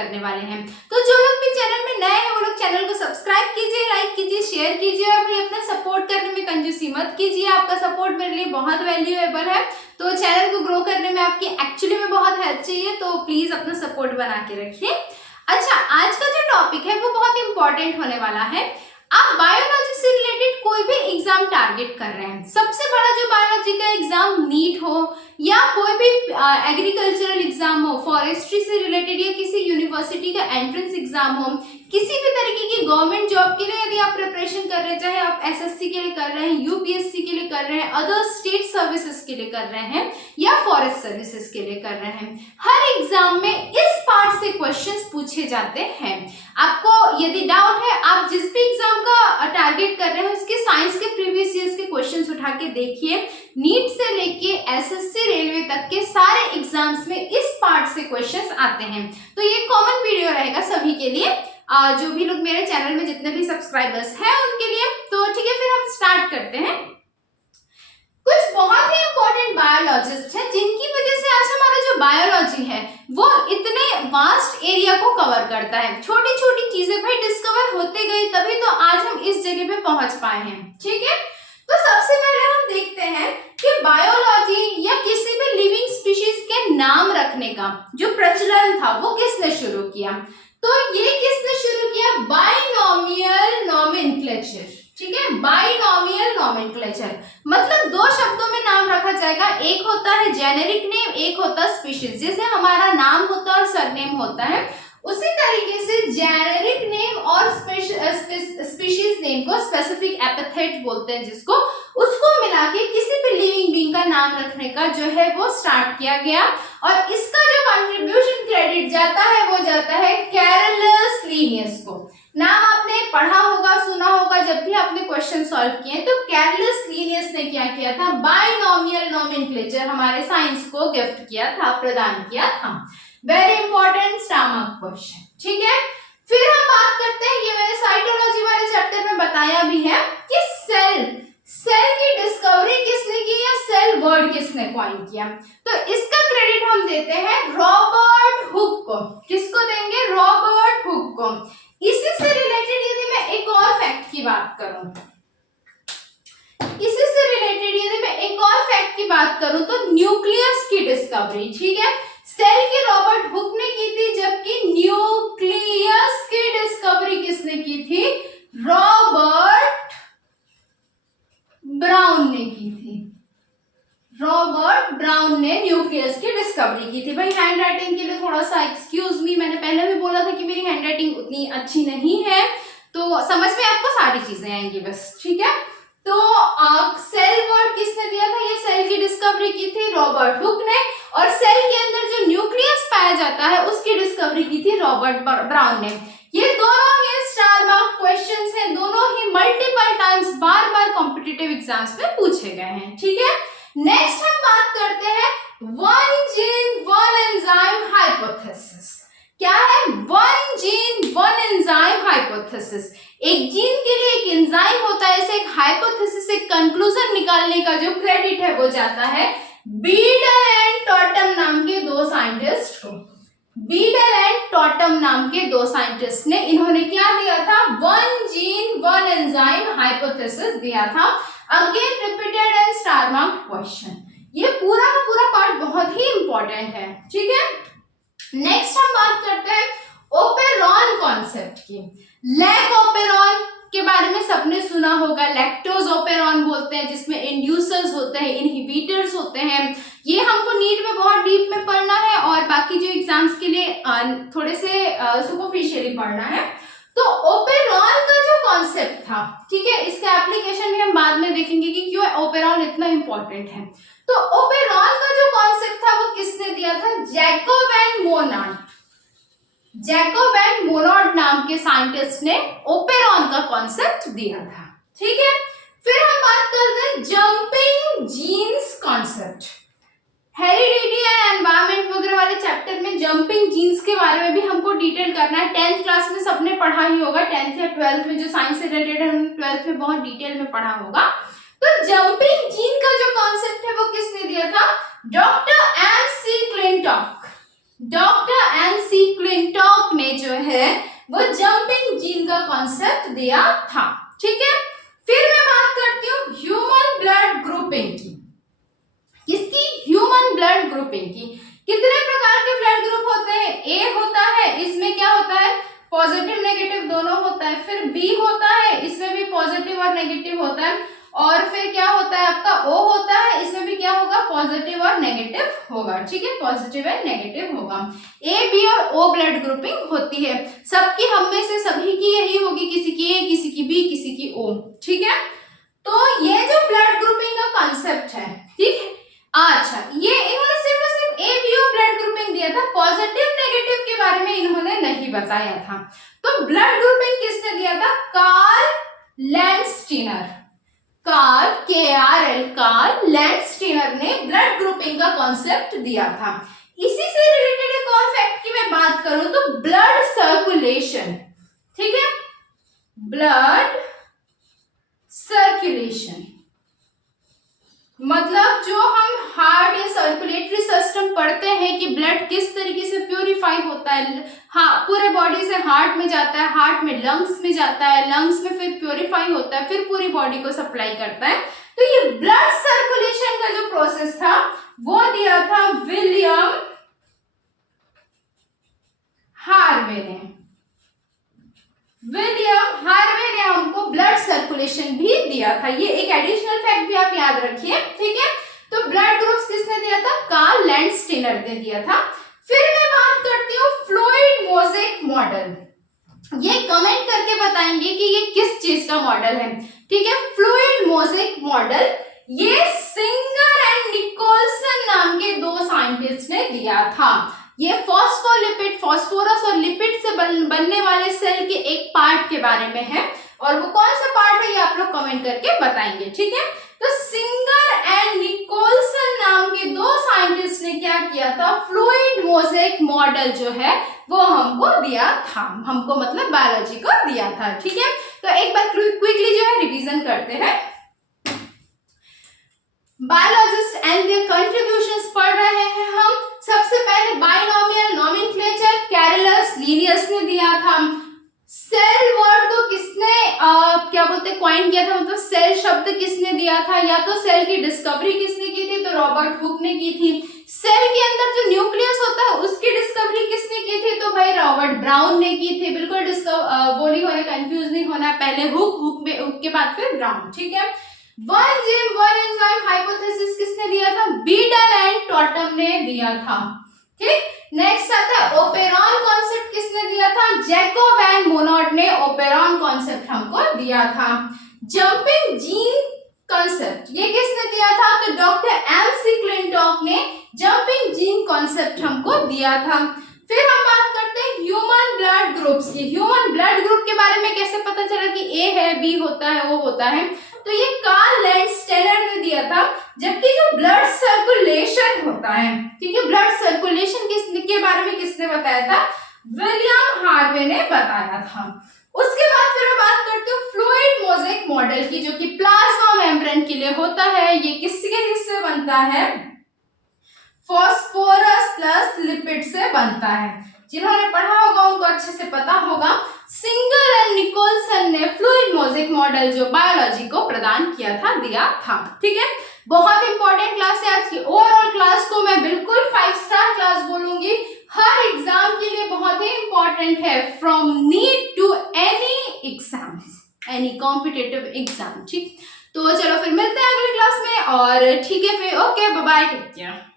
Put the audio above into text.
करने वाले हैं। तो जो लोग भी चैनल में नए हैं वो लोग चैनल को सब्सक्राइब कीजिए, लाइक कीजिए, शेयर कीजिए और भाई अपना सपोर्ट करने में कंजूसी मत कीजिए। आपका सपोर्ट मेरे लिए बहुत वैल्यूएबल है, तो चैनल को ग्रो करने में आपकी एक्चुअली में बहुत हेल्प चाहिए, तो प्लीज अपना सपोर्ट बना के रखिए। अच्छा, आज का जो टॉपिक है वो बहुत इंपॉर्टेंट होने वाला है। आप बायोलॉजी से रिलेटेड कोई भी एग्जाम टारगेट कर रहे हैं, सबसे बड़ा जो बायोलॉजी का एग्जाम नीट हो या कोई भी एग्रीकल्चरल एग्जाम हो, फॉरेस्ट्री से रिलेटेड या किसी यूनिवर्सिटी का एंट्रेंस एग्जाम हो, किसी भी तरीके की गवर्नमेंट जॉब के लिए यदि आप प्रिपरेशन कर रहे हैं, चाहे आप एसएससी के लिए कर रहे हैं, यूपीएससी के लिए कर रहे हैं, अदर स्टेट सर्विसेज के लिए कर रहे हैं या फॉरेस्ट सर्विसेज के लिए कर रहे हैं, हर एग्जाम में इस पार्ट से क्वेश्चंस पूछे जाते हैं। आपको यदि डाउट है, आप जिस भी एग्जाम का टारगेट कर रहे हैं उसके साइंस के प्रीवियस ईयर्स के क्वेश्चंस उठा के देखिए। नीट से लेके एसएससी रेलवे तक के सारे एग्जाम्स में इस पार्ट से क्वेश्चंस आते हैं, तो ये कॉमन वीडियो रहेगा सभी के लिए, जो भी लोग मेरे चैनल में जितने भी सब्सक्राइबर्स हैं उनके लिए। तो ठीक है, फिर हम स्टार्ट करते हैं। कुछ बहुत ही इंपॉर्टेंट बायोलॉजिस्ट हैं जिनकी वजह से आज हमारा जो बायोलॉजी है वो इतने वास्ट एरिया को कवर करता है। छोटी छोटी चीजें भाई डिस्कवर होते गई, तभी तो आज हम इस जगह पे पहुंच पाए हैं। ठीक है, तो सबसे पहले हम देखते हैं कि बायोलॉजी या किसी भी लिविंग स्पीशीज के नाम रखने का जो प्रचलन था वो किसने शुरू किया। तो ये किसने शुरू किया, बाइनोमियल नोमेनक्लेचर। ठीक है, बाइनोमियल नोमेनक्लेचर मतलब दो शब्दों में नाम रखा जाएगा, एक होता है जेनेरिक नेम, एक होता है स्पीशीज। जैसे हमारा नाम होता है और सरनेम होता है, उसी तरीके से जेनेरिक नेम और स्पीशीज नेम को स्पेसिफिक एपिथेट बोलते हैं, जिसको उसको मिला के किसी भी लिविंग बीइंग का नाम रखने का जो है वो स्टार्ट किया गया। और इसका जो कंट्रीब्यूशन क्रेडिट जाता है वो जाता है कैरलस लिनियस को। नाम आपने पढ़ा होगा, सुना होगा जब भी आपने क्वेश्चन सॉल्व किए, तो कैरलस लिनियस ने क्या किया था, बाइनोमियल नोमेनक्लेचर हमारे साइंस को गिफ्ट किया था, प्रदान किया था। Very important stomach question. ठीक है, फिर हम बात करते हैं, ये मैंने साइटोलॉजी वाले चैप्टर में बताया भी है कि सेल की डिस्कवरी किसने की या सेल वर्ड किसने कॉइन किया। तो इसका क्रेडिट हम देते हैं रॉबर्ट हुक को। किसको देंगे, रॉबर्ट हुक को। इसी से रिलेटेड यदि मैं एक और फैक्ट की बात करूं, तो न्यूक्लियस की डिस्कवरी, ठीक है, सेल की रॉबर्ट हुक ने की थी, जबकि न्यूक्लियस की डिस्कवरी किसने की थी, रॉबर्ट ब्राउन ने की थी। रॉबर्ट ब्राउन ने न्यूक्लियस की डिस्कवरी की थी। भाई हैंड राइटिंग के लिए थोड़ा सा एक्सक्यूज मी, मैंने पहले भी बोला था कि मेरी हैंड राइटिंग उतनी अच्छी नहीं है, तो समझ में आपको सारी चीजें आएंगी बस। ठीक है, तो सेल वर्ड किसने दिया था, ये सेल की डिस्कवरी की थी रॉबर्ट हुक ने, और सेल के अंदर जो न्यूक्लियस पाया जाता है उसकी डिस्कवरी की थी रॉबर्ट ब्राउन ने। ये दोनों ही स्टार मार्क क्वेश्चंस हैं, दोनों ही मल्टीपल टाइम्स बार बार कॉम्पिटिटिव एग्जाम्स में पूछे गए हैं। ठीक है, नेक्स्ट हम बात करते हैं one gene one enzyme hypothesis. क्या है, one gene one enzyme hypothesis. एक जीन के लिए एक एंजाइम होता है, ऐसे एक हाइपोथेसिस, एक कंक्लूजन निकालने का जो क्रेडिट है वो जाता है बीडल एंड टॉटम नाम के दो साइंटिस्ट को। बीडल एंड टॉटम नाम के दो साइंटिस्ट ने, इन्होंने क्या दिया था, one gene one enzyme hypothesis दिया था। Again repeated and star mark question. ये पूरा का पूरा पार्ट बहुत ही इंपॉर्टेंट है। ठीक है, नेक्स्ट हम बात करते हैं ओपेरॉन कॉन्सेप्ट की। लैक ओपेरॉन के बारे में सबने सुना होगा, लैक्टोज ओपेरॉन बोलते हैं, जिसमें इंड्यूसर्स होते हैं, इनहिबिटर्स होते हैं। ये हमको नीट में बहुत डीप में पढ़ना है और बाकी जो एग्जाम्स के लिए थोड़े से सुपरफिशियली पढ़ना है। तो ओपेरॉन का जो कॉन्सेप्ट था, ठीक है, इसका एप्लीकेशन भी हम बाद में देखेंगे कि क्यों ओपेरॉन इतना इंपॉर्टेंट है। तो ओपेरॉन का जो कॉन्सेप्ट था वो किसने दिया था, Jacob and Monod. Jacob and Monod नाम के साइंटिस्ट ने ओपेरॉन का कॉन्सेप्ट दिया था। ठीक है, फिर हम बात करते हैं jumping genes concept. Heredity and environment वगैरह वाले चैप्टर में जंपिंग जीन्स के बारे में भी हमको डिटेल करना है। 10th क्लास में सबने पढ़ा ही होगा, 10th या 12th में जो साइंस से रिलेटेड है उन्होंने 12th में बहुत डिटेल में पढ़ा होगा। तो जंपिंग जीन का जो कॉन्सेप्ट है वो किसने दिया था, doctor McClintock. Doctor McClintock ने जो है वो जंपिंग जीन का कॉन्सेप्ट दिया था। ठीक है, फिर मैं बात करती हूँ ह्यूमन ब्लड ग्रुपिंग की। किसकी? ह्यूमन ब्लड ग्रुपिंग की। कितने प्रकार के ब्लड ग्रुप होते हैं? ए होता है, इसमें क्या होता है? पॉजिटिव नेगेटिव दोनों होता है। फिर बी होता है, इसमें भी पॉजिटिव और नेगेटिव होता है। और फिर क्या होता है आपका? ओ होता है, इसमें भी क्या होगा? पॉजिटिव और नेगेटिव होगा। ठीक है, पॉजिटिव एंड नेगेटिव होगा। ए, बी और ओ ब्लड ग्रुपिंग होती है। सबकी, हम में से सभी की यही होगी, किसी की ए, किसी की बी, किसी की ओ। ठीक है, तो ये जो ब्लड ग्रुपिंग का कॉन्सेप्ट है, ठीक है, अच्छा, ये इन्होंने सिर्फ और सिर्फ ए, बी और ब्लड ग्रुपिंग दिया था, पॉजिटिव नेगेटिव के बारे में इन्होंने नहीं बताया था। तो ब्लड ग्रुपिंग किसने दिया था? Karl Landsteiner. कार्ल लैंडस्टीनर ने ब्लड ग्रुपिंग का कॉन्सेप्ट दिया था। इसी से रिलेटेड एक और फैक्ट की मैं बात करूं तो ब्लड सर्कुलेशन, ठीक है, ब्लड सर्कुलेशन मतलब जो हम हार्ट या सर्कुलेटरी सिस्टम पढ़ते हैं कि ब्लड किस तरीके से प्यूरिफाई होता है, हाँ, पूरे बॉडी से हार्ट में जाता है, हार्ट में लंग्स में जाता है, लंग्स में फिर प्यूरिफाई होता है, फिर पूरी बॉडी को सप्लाई करता है। तो ये ब्लड सर्कुलेशन का जो प्रोसेस था वो दिया था विलियम हार्वे ने। विलियम हार्वे ने हमको ब्लड सर्कुलेशन भी दिया था। ये एक एडिशनल फैक्ट भी आप याद रखिए। ठीक है, तो ब्लड ग्रुप्स किसने दिया था? कार्ल लैंडस्टीनर ने दिया था। फिर मैं बात करती हूँ फ्लूइड मोज़ेक मॉडल। ये कमेंट करके बताएंगे कि ये किस चीज का मॉडल है। ठीक है, फ्लूइड मोज़ेक मॉडल ये सिंगर एंड निकोलसन नाम के दो साइंटिस्ट ने दिया था। ये फॉस्फोलिपिड, फॉस्फोरस और लिपिड से बनने वाले सेल के एक पार्ट के बारे में है, और वो कौन सा पार्ट है ये आप लोग कमेंट करके बताएंगे। ठीक है, तो सिंगर एंड निकोलसन नाम के दो साइंटिस्ट ने क्या किया था? फ्लूइड मोज़ेक मॉडल जो है वो हमको दिया था, हमको मतलब बायोलॉजी को दिया था। ठीक है, तो एक बार क्विकली जो है रिवीजन करते हैं। बायोलॉजिस्ट एंड देयर कंट्रीब्यूशंस पढ़ रहे हैं हम। सबसे पहले बाइनोमियल नोमेनक्लेचर कैरोलस लिनियस ने दिया था। सेल वर्ड को किसने क्या बोलते कॉइन किया था, मतलब सेल शब्द किसने दिया था? या तो सेल की डिस्कवरी किसने की थी? तो रॉबर्ट हुक ने की थी। सेल के अंदर जो न्यूक्लियस होता है उसकी डिस्कवरी किसने की थी? तो भाई रॉबर्ट ब्राउन ने की थी। बिल्कुल वो नहीं होना, कंफ्यूज नहीं होना, पहले हुक के बाद फिर ब्राउन। ठीक है, one gene one enzyme hypothesis किसने दिया था? बीडल एंड टॉटम ने दिया था। ठीक, नेक्स्ट आता है ओपेरॉन कॉन्सेप्ट किसने दिया था? जैकोब एंड मोनोड ने ओपेरॉन कॉन्सेप्ट हमको दिया था। जंपिंग जीन कॉन्सेप्ट ये किसने दिया था? तो डॉक्टर एमसी क्लिंटॉक ने जंपिंग जीन कॉन्सेप्ट हमको दिया था। फिर हम बात करते हैं ह्यूमन ब्लड ग्रुप्स की। ह्यूमन ब्लड ग्रुप के बारे में कैसे पता चला कि ए है, बी होता है, ओ होता है? तो ये कार्ल लैंडस्टीनर ने दिया था। जबकि जो ब्लड सर्कुलेशन होता है, ठीक है, ब्लड सर्कुलेशन के बारे में किसने बताया था? विलियम हार्वे ने बताया था। उसके बाद फिर मैं बात करती हूँ फ्लूइड मोज़ेक मॉडल की, जो कि प्लाज्मा मेम्ब्रेन के लिए होता है। ये किसके हिस्से बनता है? फॉस्फोरस प्लस लिपिड से बनता है। जिन्होंने पढ़ा होगा उनको अच्छे से पता होगा। सिंगर एंड निकोलसन ने फ्लूइड मोज़ेक मॉडल जो बायोलॉजी को प्रदान किया था, दिया था। ठीक है, बहुत इंपॉर्टेंट क्लास है आज की। ओवरऑल क्लास को मैं बिल्कुल 5 स्टार क्लास बोलूंगी। हर एग्जाम के लिए बहुत ही इंपॉर्टेंट है, from NEET to any exams, any competitive exam. ठीक, तो चलो फिर मिलते हैं अगली क्लास में, और ठीक है फिर, okay, bye bye, take care.